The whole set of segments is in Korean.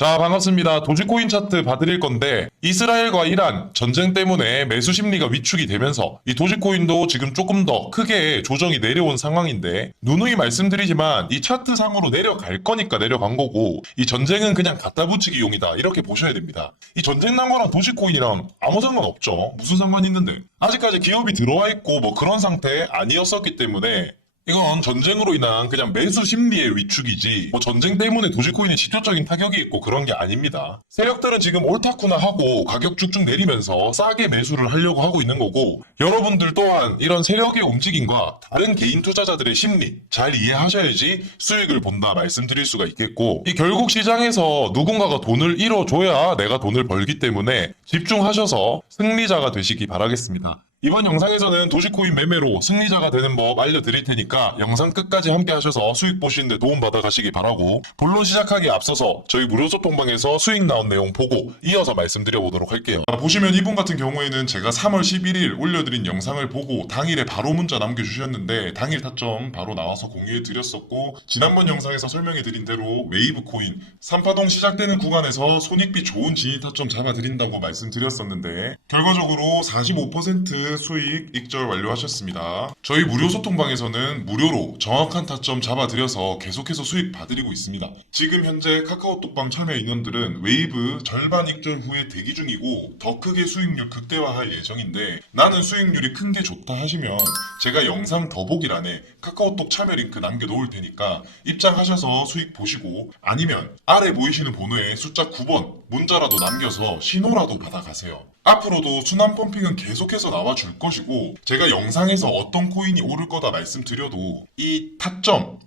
자, 반갑습니다. 도지코인 차트 봐드릴 건데, 이스라엘과 이란 전쟁 때문에 매수 심리가 위축이 되면서, 이 도지코인도 지금 조금 더 크게 조정이 내려온 상황인데, 누누이 말씀드리지만, 이 차트 상으로 내려갈 거니까 내려간 거고, 이 전쟁은 그냥 갖다 붙이기 용이다. 이렇게 보셔야 됩니다. 이 전쟁 난 거랑 도지코인이랑 아무 상관 없죠. 무슨 상관 있는데. 아직까지 기업이 들어와 있고, 뭐 그런 상태 아니었었기 때문에, 이건 전쟁으로 인한 그냥 매수 심리의 위축이지 뭐 전쟁 때문에 도지코인에 직접적인 타격이 있고 그런 게 아닙니다. 세력들은 지금 옳다구나 하고 가격 쭉쭉 내리면서 싸게 매수를 하려고 하고 있는 거고 여러분들 또한 이런 세력의 움직임과 다른 개인 투자자들의 심리 잘 이해하셔야지 수익을 본다 말씀드릴 수가 있겠고 이 결국 시장에서 누군가가 돈을 잃어줘야 내가 돈을 벌기 때문에 집중하셔서 승리자가 되시기 바라겠습니다. 이번 영상에서는 도지코인 매매로 승리자가 되는 법 알려드릴 테니까 영상 끝까지 함께 하셔서 수익 보시는데 도움 받아 가시기 바라고 본론 시작하기에 앞서서 저희 무료 소통방에서 수익 나온 내용 보고 이어서 말씀드려 보도록 할게요. 자, 보시면 이분 같은 경우에는 제가 3월 11일 올려드린 영상을 보고 당일에 바로 문자 남겨주셨는데 당일 타점 바로 나와서 공유해 드렸었고 지난번 영상에서 설명해 드린 대로 웨이브 코인 3파동 시작되는 구간에서 손익비 좋은 진입 타점 잡아 드린다고 말씀드렸었는데 결과적으로 45% 수익 익절 완료하셨습니다. 저희 무료 소통방에서는 무료로 정확한 타점 잡아드려서 계속해서 수익 봐드리고 있습니다. 지금 현재 카카오톡방 참여 인원들은 웨이브 절반 익절 후에 대기 중이고 더 크게 수익률 극대화할 예정인데 나는 수익률이 큰 게 좋다 하시면 제가 영상 더보기란에 카카오톡 참여 링크 남겨놓을 테니까 입장하셔서 수익 보시고 아니면 아래 보이시는 번호에 숫자 9번 문자라도 남겨서 신호라도 받아가세요. 앞으로도 순환 펌핑은 계속해서 나와줄 것이고 제가 영상에서 어떤 코인이 오를 거다 말씀드려도 이 타점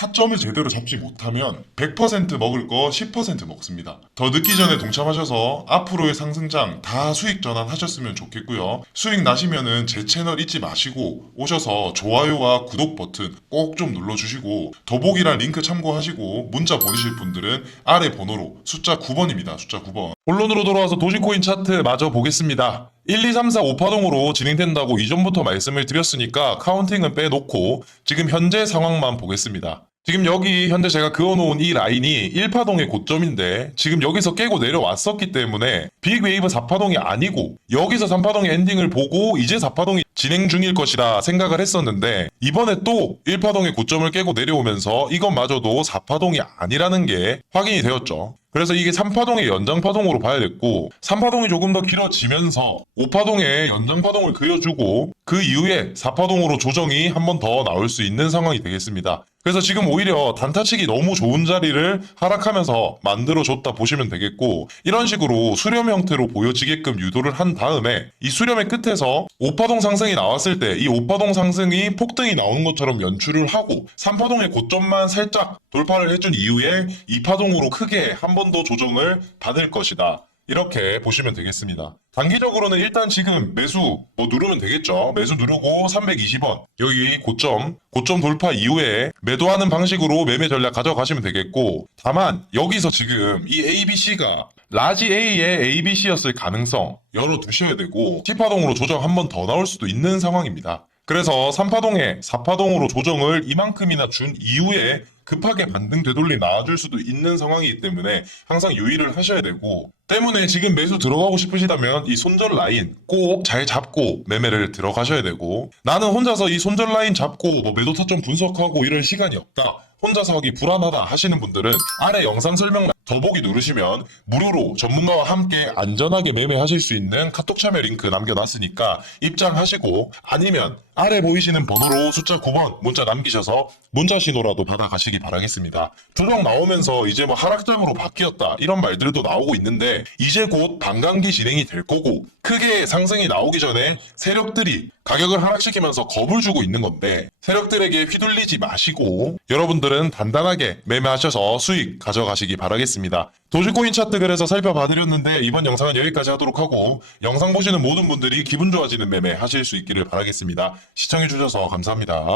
타점을 제대로 잡지 못하면 100% 먹을 거 10% 먹습니다. 더 늦기 전에 동참하셔서 앞으로의 상승장 다 수익 전환하셨으면 좋겠고요. 수익 나시면은 제 채널 잊지 마시고 오셔서 좋아요와 구독 버튼 꼭 좀 눌러주시고 더보기란 링크 참고하시고 문자 보내실 분들은 아래 번호로 숫자 9번입니다. 숫자 9번. 본론으로 돌아와서 도지코인 차트 마저 보겠습니다. 1, 2, 3, 4, 5파동으로 진행된다고 이전부터 말씀을 드렸으니까 카운팅은 빼놓고 지금 현재 상황만 보겠습니다. 지금 여기 현재 제가 그어놓은 이 라인이 1파동의 고점인데 지금 여기서 깨고 내려왔었기 때문에 빅웨이브 4파동이 아니고 여기서 3파동의 엔딩을 보고 이제 4파동이 진행 중일 것이라 생각을 했었는데 이번에 또 1파동의 고점을 깨고 내려오면서 이것마저도 4파동이 아니라는 게 확인이 되었죠. 그래서 이게 3파동의 연장파동으로 봐야 됐고 3파동이 조금 더 길어지면서 5파동의 연장파동을 그려주고 그 이후에 4파동으로 조정이 한 번 더 나올 수 있는 상황이 되겠습니다. 그래서 지금 오히려 단타치기 너무 좋은 자리를 하락하면서 만들어줬다 보시면 되겠고 이런 식으로 수렴 형태로 보여지게끔 유도를 한 다음에 이 수렴의 끝에서 5파동 상승이 나왔을 때이 5파동 상승이 폭등이 나오는 것처럼 연출을 하고 3파동의 고점만 살짝 돌파를 해준 이후에 2파동으로 크게 한 번 더 조정을 받을 것이다. 이렇게 보시면 되겠습니다. 단기적으로는 일단 지금 매수 뭐 누르면 되겠죠. 매수 누르고 320원 여기 고점 고점 돌파 이후에 매도하는 방식으로 매매 전략 가져가시면 되겠고 다만 여기서 지금 이 ABC가 라지 A의 ABC였을 가능성 열어두셔야 되고 10파동으로 조정 한 번 더 나올 수도 있는 상황입니다. 그래서 3파동에 4파동으로 조정을 이만큼이나 준 이후에 급하게 반등 되돌리 나와줄 수도 있는 상황이기 때문에 항상 유의를 하셔야 되고 때문에 지금 매수 들어가고 싶으시다면 이 손절 라인 꼭 잘 잡고 매매를 들어가셔야 되고 나는 혼자서 이 손절 라인 잡고 뭐 매도 타점 분석하고 이럴 시간이 없다 혼자서 하기 불안하다 하시는 분들은 아래 영상 설명 더보기 누르시면 무료로 전문가와 함께 안전하게 매매하실 수 있는 카톡 참여 링크 남겨놨으니까 입장하시고 아니면 아래 보이시는 번호로 숫자 9번 문자 남기셔서 문자 신호라도 받아가시기 바라겠습니다. 조정 나오면서 이제 뭐 하락장으로 바뀌었다 이런 말들도 나오고 있는데 이제 곧 반감기 진행이 될 거고 크게 상승이 나오기 전에 세력들이 가격을 하락시키면서 겁을 주고 있는 건데 세력들에게 휘둘리지 마시고 여러분들은 단단하게 매매하셔서 수익 가져가시기 바라겠 습니다. 도지코인 차트 그래서 살펴봐드렸는데 이번 영상은 여기까지 하도록 하고 영상 보시는 모든 분들이 기분 좋아지는 매매 하실 수 있기를 바라겠습니다. 시청해주셔서 감사합니다.